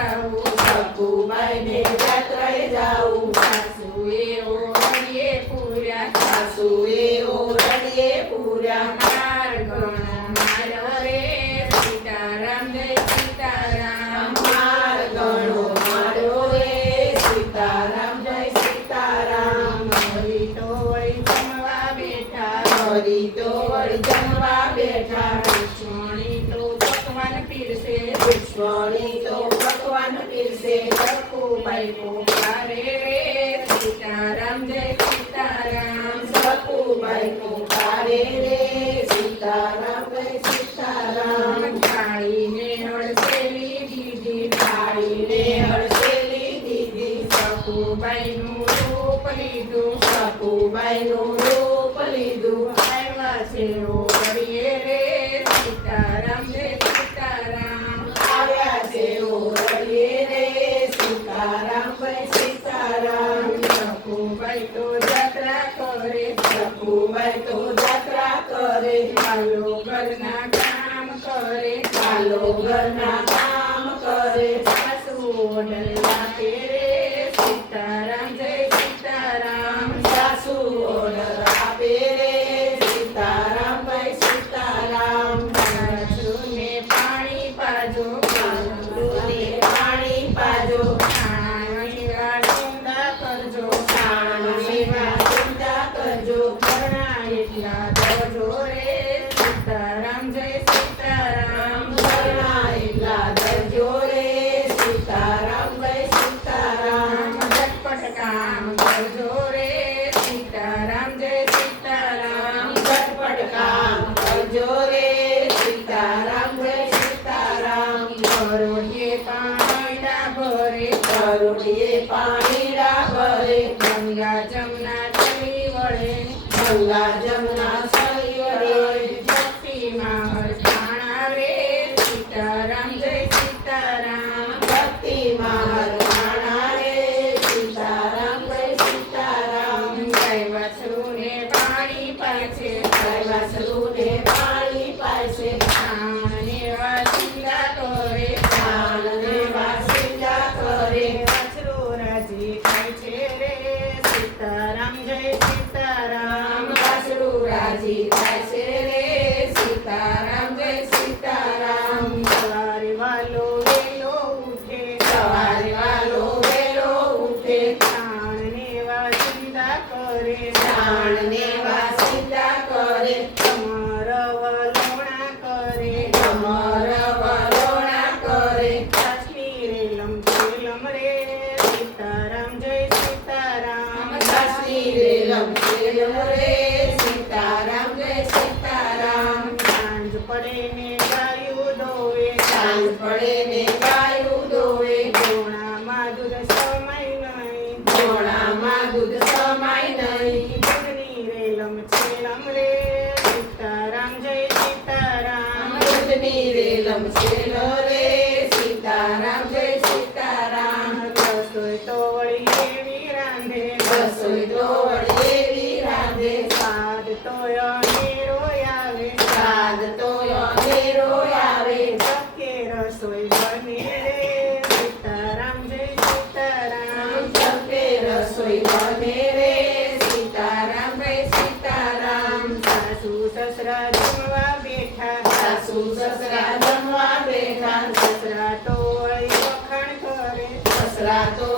જાવું, સકુબાઈને જાત્રાએ જાવું, સાસુએ ઓરડીએ પૂર્યા, સાસુએ ઓરડીએ પૂર્યા, માર ઘણો માર્યો રે સીતારામ જય સીતારામ, માર ઘણો માર્યો રે સીતારામ જય સીતારામ, હરી તો વળી જમવા બેઠા, હરી તો વળી જમવા બેઠા, લક્ષ્મણી તો પકવાન પીરસે, લક્ષ્મણી તો પકવાન પીરસે, સકુબાઈ પોકારે રે સીતારામ જય સીતારામ, સકુબાઈ પોકારે રે સીતારામ જય સીતારામ, થાળીને હળસેલી દીધી, થાળીને હળસેલી દીધી, સકુબાઈનું રૂપ લીધું, સકુબાઈનું રૂપ લીધું, આવ્યા છે ઓરડીએ રે સીતારામ જય સીતારામ, આવ્યા છે ઓરડીએ રે સીતારામ જય સીતારામ, સકુબાઈ તો જાત્રા કરે, સકુબાઈ તો જાત્રા કરે, ચાલો ઘરના કામ કરે, ચાલો ઘરના કામ કરે, સાસુ ઓઢલા પહેરે સીતારામ જય સીતારામ, સાસુ ઓર્ડર આપે રે સીતારામ જય સીતારામ, સાસુને પાણી પાજો, સાસુને પાણી પાજો, ખાણા ચૂંદા કરજો, સાસુના ચિંતા કરજો, ઘરના એટલા દરજો રે સીતારામ જય સીતારામ, ઘરના એટલા દરજો રે સીતારામ જય સીતારામ, ઝટપટ કામ કરજો રે સીતારામ જય સીતારામ, ઝટપટ કામ કરજો રે સીતારામ જય સીતારામ, ઘરોડીએ પાણીડા ભરે, કરોડીએ પાણીડા ભરે, ગંગા જમના તળી વળે, ગંગા જમના સળી વળે, ભક્તિમાં હરખાણા રે સીતારામ જય સીતારામ, ભક્તિમાં હરખાણા રે સીતારામ જય સીતારામ, ગાય વાછરુંને પાણી પાછે, ગાય વાછરુંને પાણી પાશે, છાણને વાસિંદા કરે, છાણને વાસિંદા કરે, વાછરું રાજી થાય છે રે સીતારામ જય સીતારામ, વાછરું રાજી થાય છે રે સીતારામ જય સીતારામ, સવારે વાલો વેલો ઉઠે, સવારે વાલો વેલો ઉઠે, છાણને વાસિંદા કરે, છાણને વાસિંદા કરે, કમર વલોણા કરે, કમર વલોણા કરે, કાશ્મીરે લમ રે સીતારામ જય સીતારામ, કાશ્મીરે લમચેલ રે સીતારામ જય સીતારામ, સાંજ પડે ને ગાયું દોવે, સાંજ પડે ને ગાયું દોવે, ગોણામાં દૂધ સમાય નહીં, ઘોડામાં દૂધ સમાય નહીં, દૂધની રે લમ રે સીતારામ જય સીતારામ, દૂધની રે લમચેલ રે સીતારામ જય સીતારામ, રસોઈ તો વળી એવી રાંધે, રસોઈ તો વળી એવી રાંધે, સ્વાદ તો અનેરો આવે, સ્વાદ તો અનેરો આવે, ચકે રસોઈ બને રે સીતારામ જય સીતારામ, ચપે રસોઈ બને રે સીતારામ જય સીતારામ, સાસુ સસરા જમવા બેઠા, સાસુ સસરા જમવા બેઠા, સસરા તો વળી વખાણ કરે, સસરા તો